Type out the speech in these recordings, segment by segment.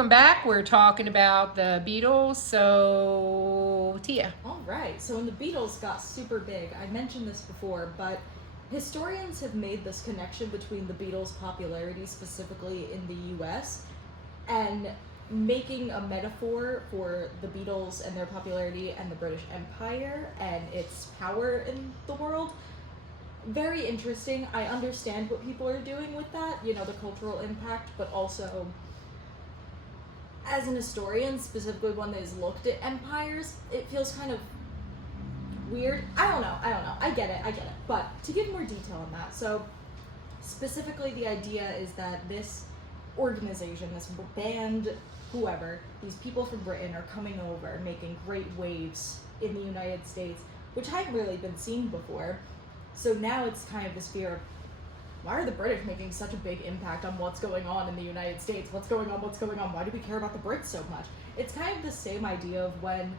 Welcome back. We're talking about the Beatles. So, Tia. All right, so when the Beatles got super big, I mentioned this before, but historians have made this connection between the Beatles' popularity, specifically in the US, and making a metaphor for the Beatles and their popularity and the British Empire and its power in the world. Very interesting. I understand what people are doing with that, the cultural impact, but also as an historian, specifically one that has looked at empires, it feels kind of weird. I don't know. I get it. But to give more detail on that, so specifically the idea is that this organization, this band, whoever, these people from Britain are coming over, making great waves in the United States, which hadn't really been seen before. So now it's kind of this fear of, why are the British making such a big impact on what's going on in the United States? What's going on? Why do we care about the Brits so much? It's kind of the same idea of when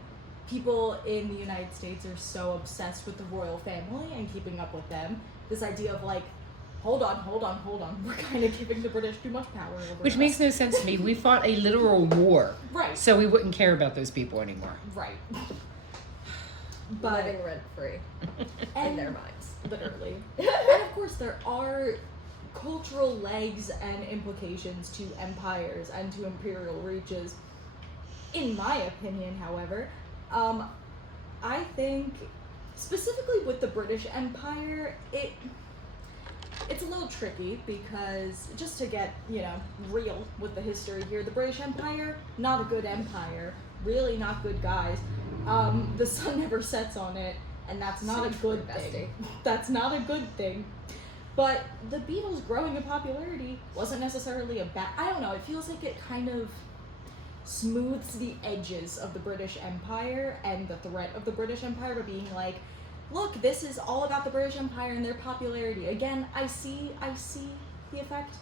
people in the United States are so obsessed with the royal family and keeping up with them. This idea of like, hold on. We're kind of giving the British too much power over Which us. makes no sense to me. We fought a literal war. Right. So we wouldn't care about those people anymore. Right. But living rent free in their minds. Literally. And of course there are cultural legs and implications to empires and to imperial reaches. In my opinion, however, I think specifically with the British Empire, it's a little tricky because just to get, real with the history here, the British Empire, not a good empire, really not good guys. The sun never sets on it, and that's not a good thing. That's not a good thing. But the Beatles growing in popularity wasn't necessarily a bad... I don't know, it feels like it kind of smooths the edges of the British Empire and the threat of the British Empire by being like, look, this is all about the British Empire and their popularity. Again, I see the effect,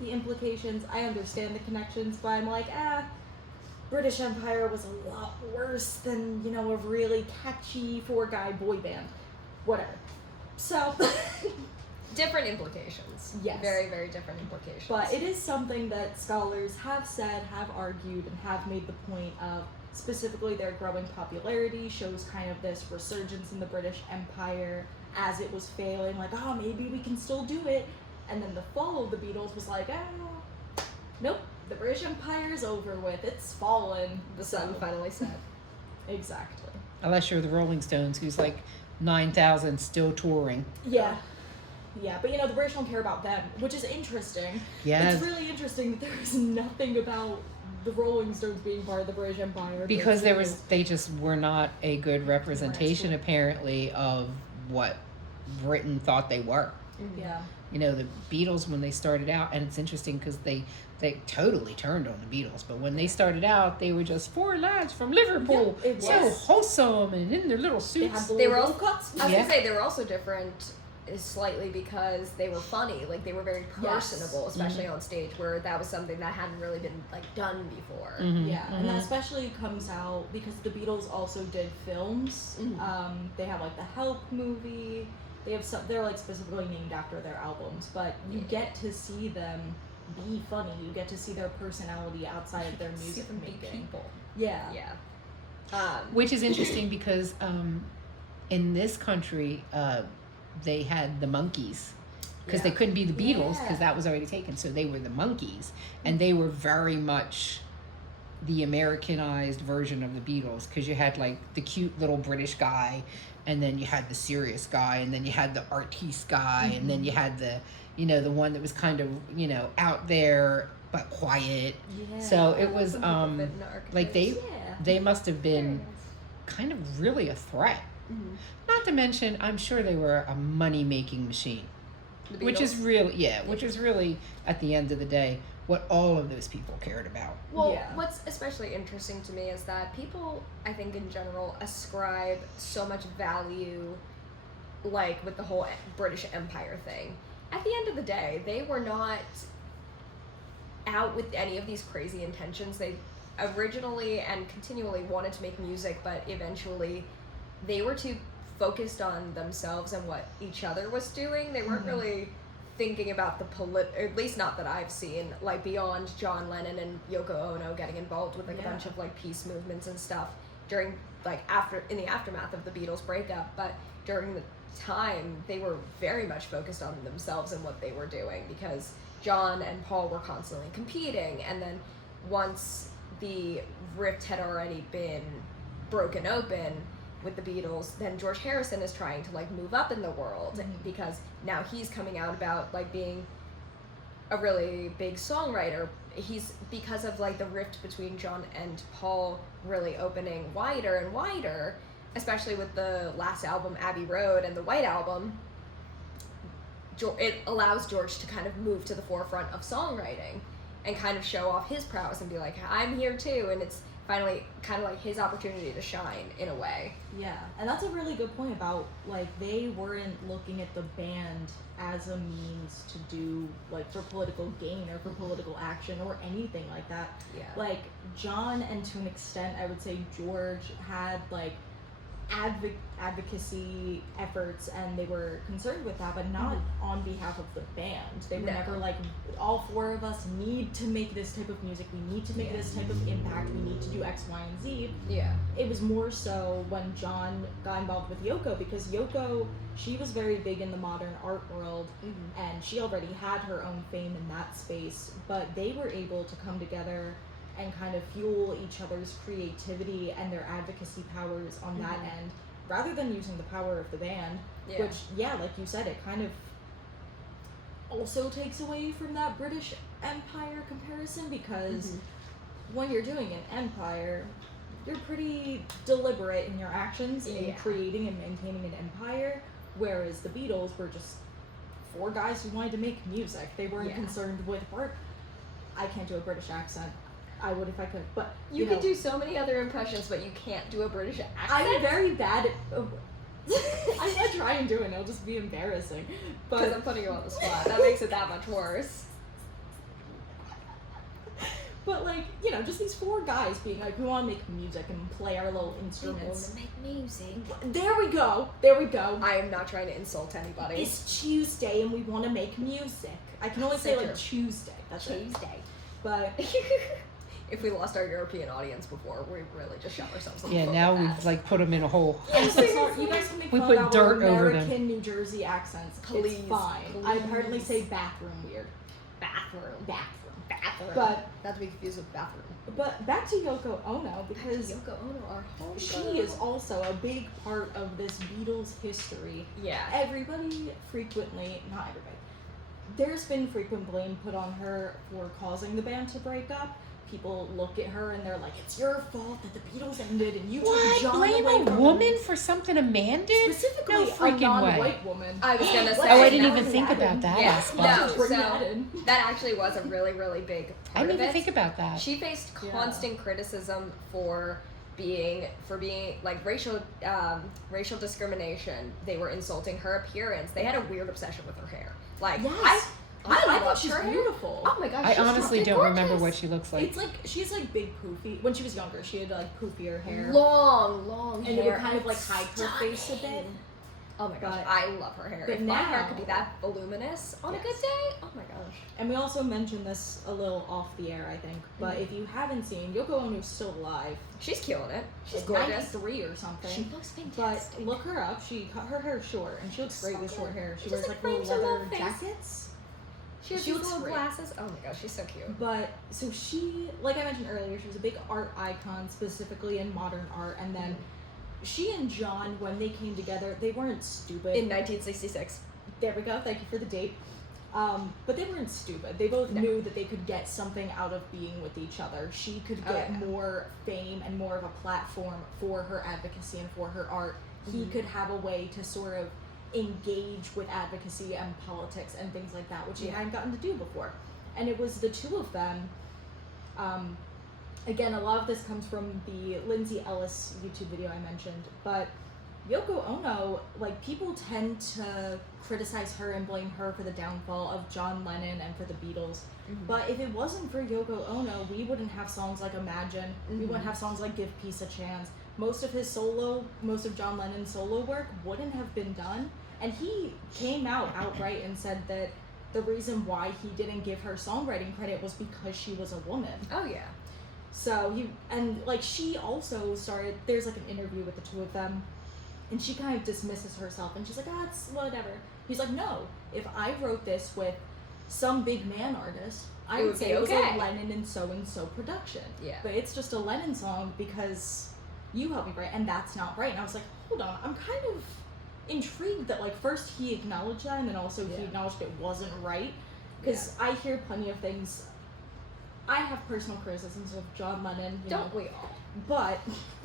the implications, I understand the connections, but I'm like, British Empire was a lot worse than, a really catchy four-guy boy band. Whatever. So... Different implications. Yes. Very, very different implications. But it is something that scholars have said, have argued, and have made the point of specifically their growing popularity shows kind of this resurgence in the British Empire as it was failing, like, maybe we can still do it. And then the fall of the Beatles was like, nope, the British Empire's over with, it's fallen. The sun finally set. Exactly. Unless you're the Rolling Stones, who's like 9,000 still touring. Yeah. Yeah, but the British don't care about them, which is interesting. Yeah. It's really interesting that there is nothing about the Rolling Stones being part of the British Empire. Because they just were not a good representation, apparently, of what Britain thought they were. Mm-hmm. Yeah. The Beatles, when they started out, and it's interesting because they totally turned on the Beatles, but when they started out, they were just four lads from Liverpool, so wholesome and in their little suits. They were all cuts. I was gonna say they were also different slightly because they were funny, like they were very personable, especially on stage, where that was something that hadn't really been done before. And that especially comes out because the Beatles also did films. They have the Help movie, they have they're specifically named after their albums, but you get to see them be funny, you get to see their personality outside of their music making. Which is interesting because in this country they had the Monkees because they couldn't be the Beatles because that was already taken, so they were the Monkees, and they were very much the Americanized version of the Beatles because you had the cute little British guy, and then you had the serious guy, and then you had the artiste guy, and then you had the the one that was kind of out there but quiet. So it was they must have been kind of really a threat. Not to mention, I'm sure they were a money-making machine, which is really at the end of the day what all of those people cared about. Well, what's especially interesting to me is that people, I think in general, ascribe so much value, with the whole British Empire thing. At the end of the day, they were not out with any of these crazy intentions. They originally and continually wanted to make music, but eventually they were too focused on themselves and what each other was doing. They weren't really thinking about the or at least not that I've seen, like beyond John Lennon and Yoko Ono getting involved with like a bunch of like peace movements and stuff during like in the aftermath of the Beatles breakup, but during the time they were very much focused on themselves and what they were doing, because John and Paul were constantly competing, and then once the rift had already been broken open with the Beatles, then George Harrison is trying to like move up in the world, because now he's coming out about like being a really big songwriter. He's, because of like the rift between John and Paul really opening wider and wider, especially with the last album Abbey Road and the White Album, it allows George to kind of move to the forefront of songwriting and kind of show off his prowess and be like, I'm here too, and it's finally kind of like his opportunity to shine in a way. Yeah, and that's a really good point about, like, they weren't looking at the band as a means to do, like, for political gain or for political action or anything like that. Yeah. Like, John, and to an extent, I would say George, had, like, advocacy efforts, and they were concerned with that, but not on behalf of the band. They were never like, all four of us need to make this type of music, we need to make this type of impact, we need to do X, Y, and Z. Yeah. It was more so when John got involved with Yoko, because Yoko, she was very big in the modern art world, and she already had her own fame in that space, but they were able to come together and kind of fuel each other's creativity and their advocacy powers on that end, rather than using the power of the band, which, like you said, it kind of also takes away from that British Empire comparison, because when you're doing an empire, you're pretty deliberate in your actions in creating and maintaining an empire, whereas the Beatles were just four guys who wanted to make music. They weren't concerned with art. I can't do a British accent. I would if I could, but you could do so many other impressions, but you can't do a British accent. I'm very bad at. I'm gonna try and do it. It'll just be embarrassing. Because I'm putting you on the spot. That makes it that much worse. But like, just these four guys being like, we want to make music and play our little instruments. We want to make music. There we go. There we go. I am not trying to insult anybody. It's Tuesday and we want to make music. I can only say like Tuesday. That's Tuesday. But. If we lost our European audience before, we really just shot ourselves in the foot. Yeah, now we've like put them in a hole. I'm so sorry. You guys can make we fun put of dirt our over American them. New Jersey accents. Please, it's fine. please. I apparently say bathroom weird. Bathroom. But not to be confused with bathroom. But back to Yoko Ono, because Yoko Ono, our home she girl. is also a big part of this Beatles history. Yeah. Everybody frequently, not everybody, there's been frequent blame put on her for causing the band to break up. People look at her and they're like, it's your fault that the Beatles ended and you took John blame away a from woman them. for something a man did? Specifically, No freaking a non-white way. woman. I was gonna say. Oh, I didn't that even was think added. about that Yeah, aspect. no, Bring that in. that actually was a really, really big part I didn't of even it. think about that. She faced constant criticism for being like racial discrimination. They were insulting her appearance. They had a weird obsession with her hair. Like, Yes. I think love she's her hair. beautiful. Oh my gosh, I she's honestly fucking don't remember gorgeous. what she looks like. It's like, she's like big poofy. When she was younger, she had like poofier hair. Long and hair. it would kind of like hide her face a bit. Oh my gosh, But- I love her hair. but If my hair now- could be that voluminous on a good day, oh my gosh. And we also mentioned this a little off the air, I think. But if you haven't seen, Yoko Ono's still alive. She's killing it. She's She's gorgeous. 93 or something. She looks But fantastic. look her up. She cut her hair short, and she looks great with short hair. She She wears just, like like, little frames her leather little face. jackets. She has she these looks little great. glasses. Oh my gosh, she's so cute. But so she, like I mentioned earlier, she was a big art icon, specifically in modern art. And then she and John, when they came together, they weren't stupid. In 1966. There we go. Thank you for the date. But they weren't stupid. They both knew that they could get something out of being with each other. She could get more fame and more of a platform for her advocacy and for her art. He could have a way to sort of engage with advocacy and politics and things like that, which he hadn't gotten to do before. And it was the two of them. Again, a lot of this comes from the Lindsay Ellis YouTube video I mentioned, but Yoko Ono, like, people tend to criticize her and blame her for the downfall of John Lennon and for the Beatles. But if it wasn't for Yoko Ono, we wouldn't have songs like Imagine. We wouldn't have songs like Give Peace a Chance. Most of John Lennon's solo work wouldn't have been done. And he came out outright and said that the reason why he didn't give her songwriting credit was because she was a woman. Oh yeah. So she also started, there's like an interview with the two of them, and she kind of dismisses herself, and she's like, it's whatever. He's like, no, if I wrote this with some big man artist, I would say it was a Lennon and so production. Yeah. But it's just a Lennon song because you helped me write, and that's not right. And I was like, hold on, I'm kind of intrigued that first he acknowledged that, and then also he acknowledged it wasn't right. Because I hear plenty of things. I have personal criticisms of John Lennon. Don't we all? But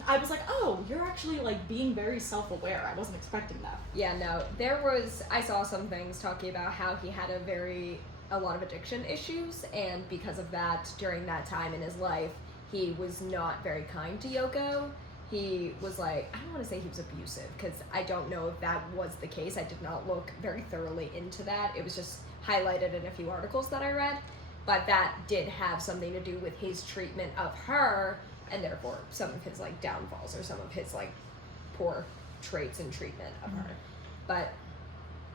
I was like, oh, you're actually being very self-aware. I wasn't expecting that. Yeah, no. I saw some things talking about how he had a lot of addiction issues, and because of that, during that time in his life, he was not very kind to Yoko. He was I don't want to say he was abusive, because I don't know if that was the case. I did not look very thoroughly into that. It was just highlighted in a few articles that I read. But that did have something to do with his treatment of her, and therefore some of his downfalls or some of his poor traits and treatment of her. But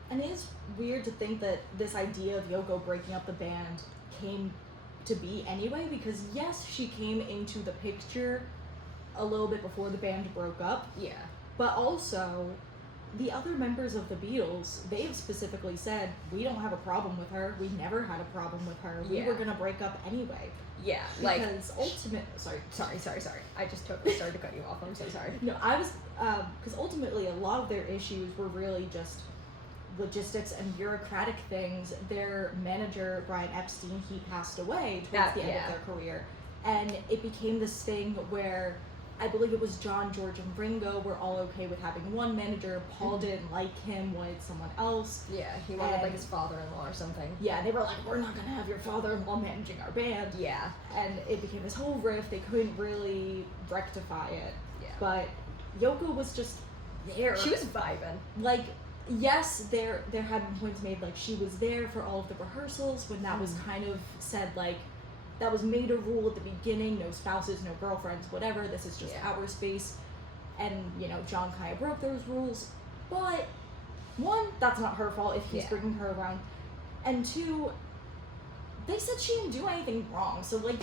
and it is weird to think that this idea of Yoko breaking up the band came to be anyway, because yes, she came into the picture a little bit before the band broke up. Yeah. But also, the other members of the Beatles, they've specifically said, we don't have a problem with her. We never had a problem with her. We were going to break up anyway. Yeah. Because ultimately... Sorry. I just totally started to cut you off. I'm so sorry. No, I was... Because ultimately, a lot of their issues were really just logistics and bureaucratic things. Their manager, Brian Epstein, he passed away towards the end of their career. And it became this thing where... I believe it was John, George, and Ringo were all okay with having one manager. Paul didn't like him, wanted someone else. Yeah, he wanted his father-in-law or something. Yeah, they were like, we're not gonna have your father-in-law managing our band. Yeah. And it became this whole rift. They couldn't really rectify it. Yeah. But Yoko was just there. She was vibing. Yes, there had been points made, she was there for all of the rehearsals when that was kind of said, that was made a rule at the beginning, no spouses, no girlfriends, whatever, this is just our space. And, John kind of broke those rules. But, one, that's not her fault if he's bringing her around. And two, they said she didn't do anything wrong, so, leave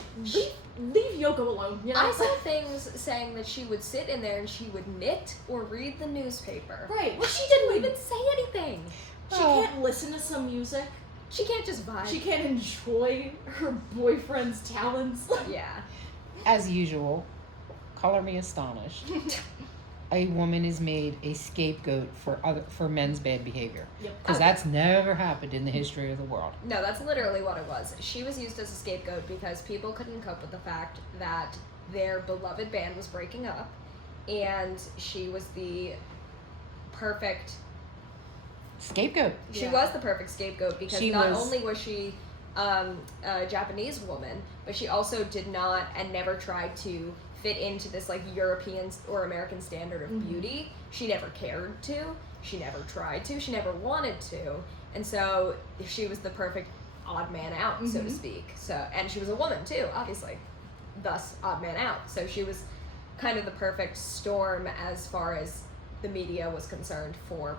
Yoko alone, I saw things saying that she would sit in there and she would knit or read the newspaper. Right. Well, she didn't even say anything. She can't listen to some music. She can't just vibe. She can't enjoy her boyfriend's talents. Yeah. As usual, color me astonished. A woman is made a scapegoat for men's bad behavior. Yep. Because that's never happened in the history of the world. No, that's literally what it was. She was used as a scapegoat because people couldn't cope with the fact that their beloved band was breaking up, and she was the perfect Scapegoat. She was the perfect scapegoat because only was she a Japanese woman, but she also did not and never tried to fit into this European or American standard of beauty. She never cared to. She never tried to. She never wanted to. And so she was the perfect odd man out, so to speak. And she was a woman too, obviously. Thus, odd man out. So she was kind of the perfect storm as far as the media was concerned for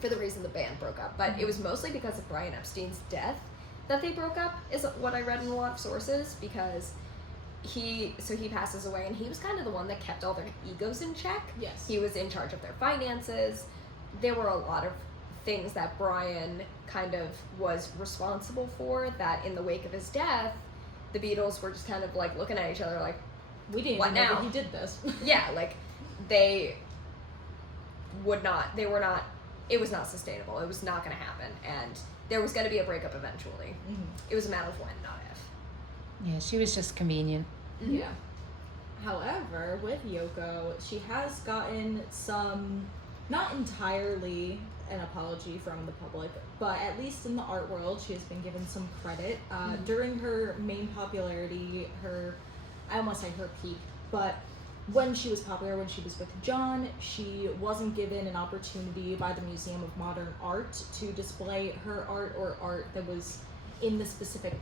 the reason the band broke up. But it was mostly because of Brian Epstein's death that they broke up, is what I read in a lot of sources, because he passes away, and he was kind of the one that kept all their egos in check. Yes. He was in charge of their finances. There were a lot of things that Brian kind of was responsible for that in the wake of his death, the Beatles were just kind of looking at each other we didn't what even know now? that he did this. Yeah, it was not sustainable. It was not going to happen. And there was going to be a breakup eventually. Mm-hmm. It was a matter of when, not if. Yeah, she was just convenient. Mm-hmm. Yeah. However, with Yoko, she has gotten some, not entirely an apology from the public, but at least in the art world, she has been given some credit. During her main popularity, I almost say her peak, but when she was popular, when she was with John, she wasn't given an opportunity by the Museum of Modern Art to display her art or art that was in the specific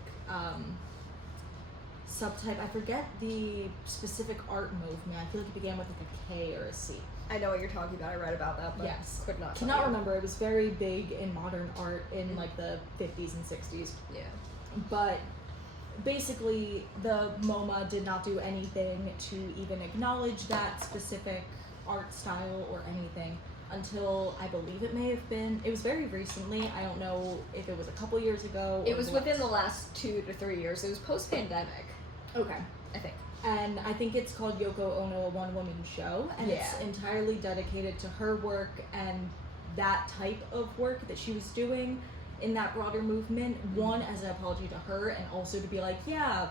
subtype. I forget the specific art movement. I feel like it began with like a K or a C. I know what you're talking about. I read about that, but Yes. could not tell Cannot you. remember. It was very big in modern art in like the 50s and 60s. Yeah. But basically, the MoMA did not do anything to even acknowledge that specific art style or anything until I believe it was very recently. I don't know if it was a couple years ago. It was within the last 2 to 3 years. It was post-pandemic, Okay. I think. And I think it's called Yoko Ono, a one-woman show, and it's Yeah. entirely dedicated to her work and that type of work that she was doing in that broader movement. One, as an apology to her, and also to be like, yeah,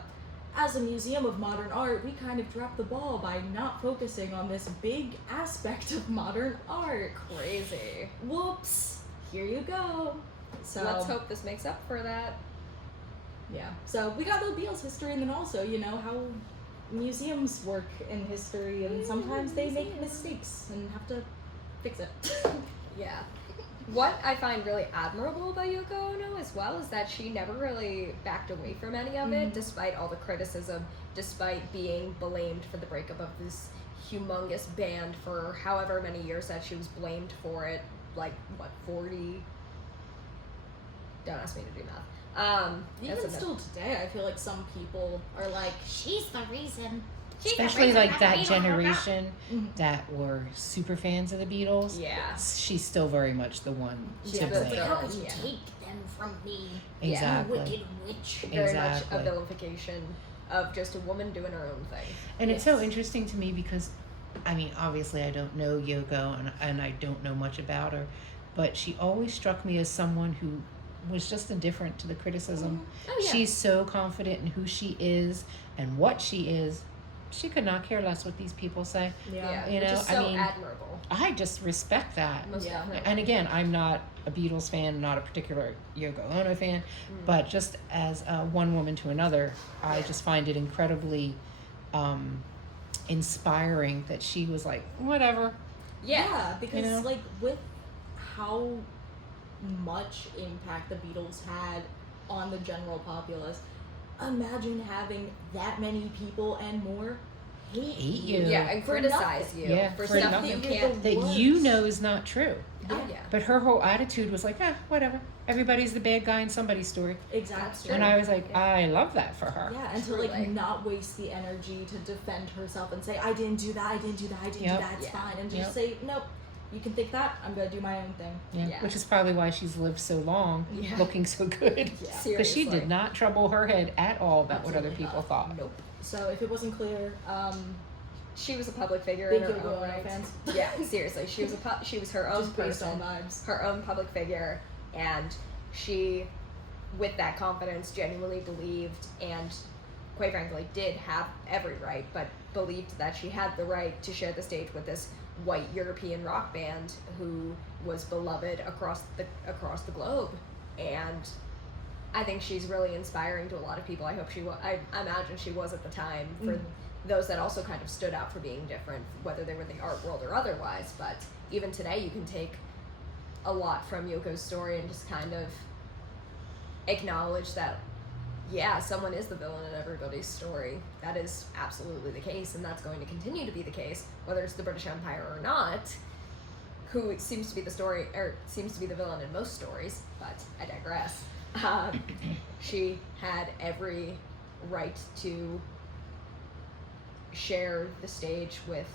as a museum of modern art, we kind of dropped the ball by not focusing on this big aspect of modern art. Crazy. Whoops. Here you go. So Let's hope this makes up for that. yeah. So we got the Beatles history, and then also, you know, how museums work in history, and sometimes they make mistakes and have to fix it. Yeah. What I find really admirable about Yoko Ono as well is that she never really backed away from any of it, despite all the criticism, despite being blamed for the breakup of this humongous band for however many years that she was blamed for it, like, what, 40? Don't ask me to do math. Even that's still today, I feel like some people are like, she's the reason. Especially like that generation that were super fans of the Beatles. Yeah. She's still very much the one She's to the- blame. How could you Yeah. take them from me? Exactly. witch. Very Exactly. much a vilification of just a woman doing her own thing. And it's so Yes. interesting to me because, I mean, obviously I don't know Yoko and I don't know much about her, but she always struck me as someone who was just indifferent to the criticism. Oh, yeah. She's so confident in who she is and what she is. She could not care less what these people say. Yeah, You which know, is I so mean, admirable. I just respect that. Most Yeah. definitely. And again, I'm not a Beatles fan, not a particular Yoko Ono fan, but just as one woman to another, I just find it incredibly inspiring that she was like, whatever. Yeah. Because You know? like with how much impact the Beatles had on the general populace, imagine having that many people and more hate you. Yeah, and For criticize nothing. you Yeah, for for stuff nothing. you You're can't. the That worst. you know is not true. Oh, yeah. But her whole attitude was like, whatever. Everybody's the bad guy in somebody's story. Exactly. And I was like, Yeah. I love that for her. Yeah, and to Truly. like not waste the energy to defend herself and say, I didn't do that, I didn't do that, I didn't Yep. do that, it's Yeah. fine. And Yep. just say, nope, you can think that, I'm gonna do my own thing. Yeah. Yeah. Which is probably why she's lived so long, Yeah. looking so good. Yeah. Because Seriously. she did not trouble her head at all about what other Absolutely people not. thought. Nope. So if it wasn't clear, She was a public figure big in her Yoko own Ono right. fans. Yeah, seriously, she was she was her own Just based person, on vibes. her own public figure, and she, with that confidence, genuinely believed and, quite frankly, did have every right, but believed that she had the right to share the stage with this white European rock band who was beloved across the globe, and I think she's really inspiring to a lot of people. I hope she was. I imagine she was at the time for those that also kind of stood out for being different, whether they were in the art world or otherwise. But even today, you can take a lot from Yoko's story and just kind of acknowledge that, yeah, someone is the villain in everybody's story. That is absolutely the case, and that's going to continue to be the case, whether it's the British Empire or not. Who seems to be the villain in most stories, but I digress. She had every right to share the stage with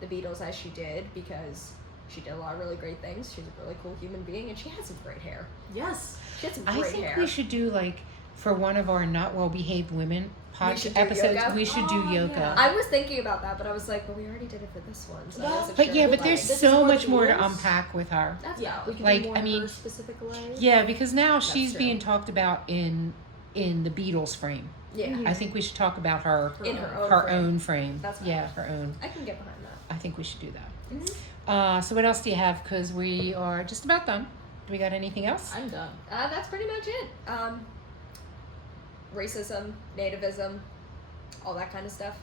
the Beatles as she did, because she did a lot of really great things. She's a really cool human being, and she had some great hair. Yes. She had some I great think hair. we should do like for one of our not well behaved women We should do episodes. yoga? We should do Oh, yoga. yeah. I was thinking about that, but I was like, well, we already did it for this one. So I Well, wasn't But sure. yeah, but Like, there's this is so more much more to Beatles. unpack with her. that's Yeah, we valid. can Like, do more I mean- her specific way. Yeah, because now That's she's true. being talked about in the Beatles frame. Yeah, Mhm. I think we should talk about her in her own her frame. own frame. That's fine. yeah, her own. I can get behind that. I think we should do that. Mhm. So what else do you have? Because we are just about done. Do we got anything else? I'm done. That's pretty much it. Racism, nativism, all that kind of stuff.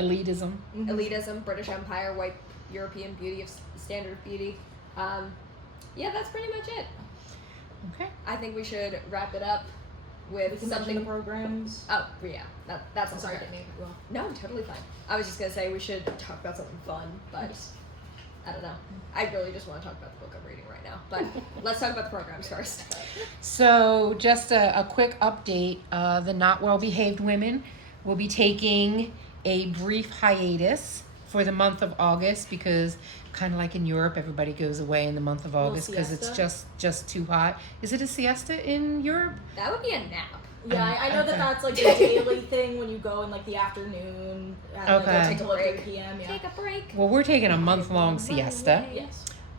Elitism. Mhm. Elitism, British Empire, white European beauty of standard of beauty. Yeah, that's pretty much it. Okay. I think we should wrap it up We with can mention something. the programs. Oh yeah, that's I'm sorry, I okay. didn't mean to cut you off. No, totally fine. I was just gonna say we should talk about something fun, but I don't know. I really just want to talk about the book I'm reading right now. But let's talk about the programs first. So, just a quick update. The Not Well Behaved Women will be taking a brief hiatus for the month of August because, kind of like in Europe, everybody goes away in the month of August because it's siesta? just too hot. Is it a siesta in Europe? That would be a nap. Yeah, I know Okay. that's like the daily thing when you go in like the afternoon at Okay. like Take a until break. 3 p.m. Yeah. Take a break. Well, we're taking a month-long Run siesta. away.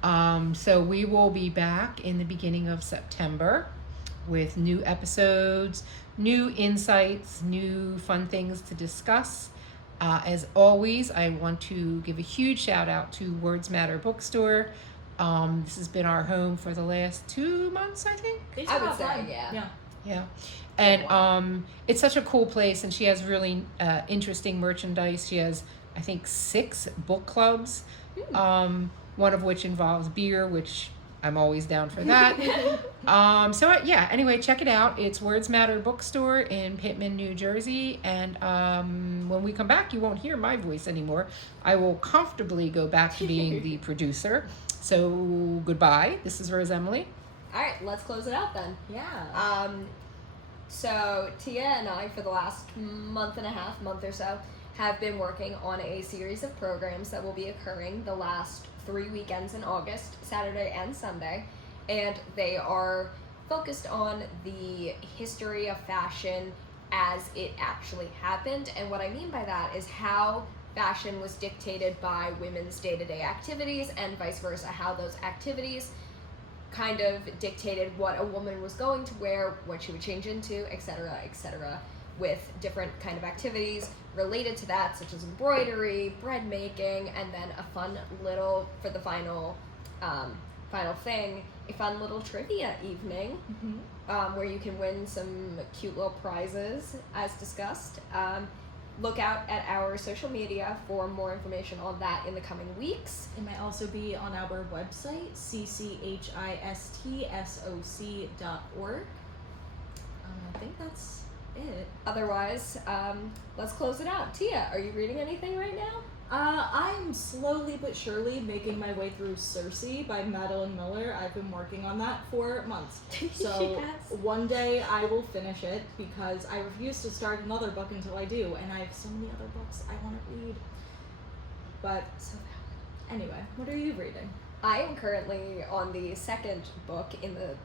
Yes. So we will be back in the beginning of September with new episodes, new insights, new fun things to discuss. As always, I want to give a huge shout out to Words Matter Bookstore. This has been our home for the last 2 months, I think. They I would have say, fun. yeah. Yeah. And it's such a cool place, and she has really interesting merchandise. She has, I think, 6 book clubs, one of which involves beer, which I'm always down for that. Anyway, check it out. It's Words Matter Bookstore in Pittman, New Jersey. And when we come back, you won't hear my voice anymore. I will comfortably go back to being the producer. So goodbye. This is Rose Emily. All right, let's close it out then. Yeah. So Tia and I, for the last month or so, have been working on a series of programs that will be occurring the last 3 weekends in August, Saturday and Sunday, and they are focused on the history of fashion as it actually happened. And what I mean by that is how fashion was dictated by women's day-to-day activities and vice versa, how those activities kind of dictated what a woman was going to wear, what she would change into, etc., with different kind of activities related to that, such as embroidery, bread making, and then a fun little, for the final thing, a fun little trivia evening, where you can win some cute little prizes, as discussed. Look out at our social media for more information on that in the coming weeks. It might also be on our website, cchistsoc.org. I think that's it. Otherwise, let's close it out. Tia, are you reading anything right now? I'm slowly but surely making my way through Circe by Madeline Miller. I've been working on that for months. So Yes. one day I will finish it because I refuse to start another book until I do, and I have so many other books I want to read. But So anyway, what are you reading? I am currently on the second book in the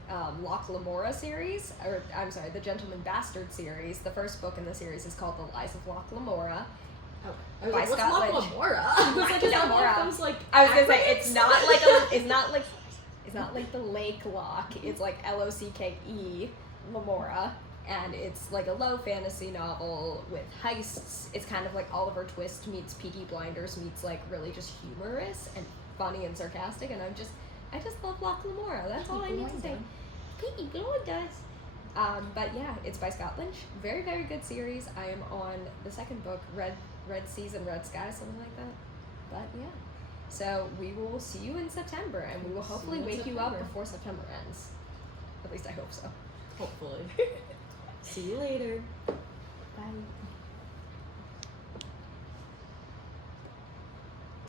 Locke Lamora series, or I'm sorry, the Gentleman Bastard series. The first book in the series is called The Lies of Locke Lamora. Oh, I was By like, what's Scott Locke Lynch. Lamora? I was like, is that one Lamora. of those like I was gonna say acronyms? it's not like the Lake Locke. It's like Locke Lamora, and it's like a low fantasy novel with heists. It's kind of like Oliver Twist meets Peaky Blinders meets like really just humorous and funny and sarcastic. And I just love Locke Lamora. That's all I need to say. Peaky Blinders. But yeah, it's by Scott Lynch. Very, very good series. I am on the second book, Red Seas and Red Skies, something like that. But yeah. So we will see you in September, and we will hopefully See you in wake you up September. before September ends. At least I hope so. Hopefully. See you later. Bye.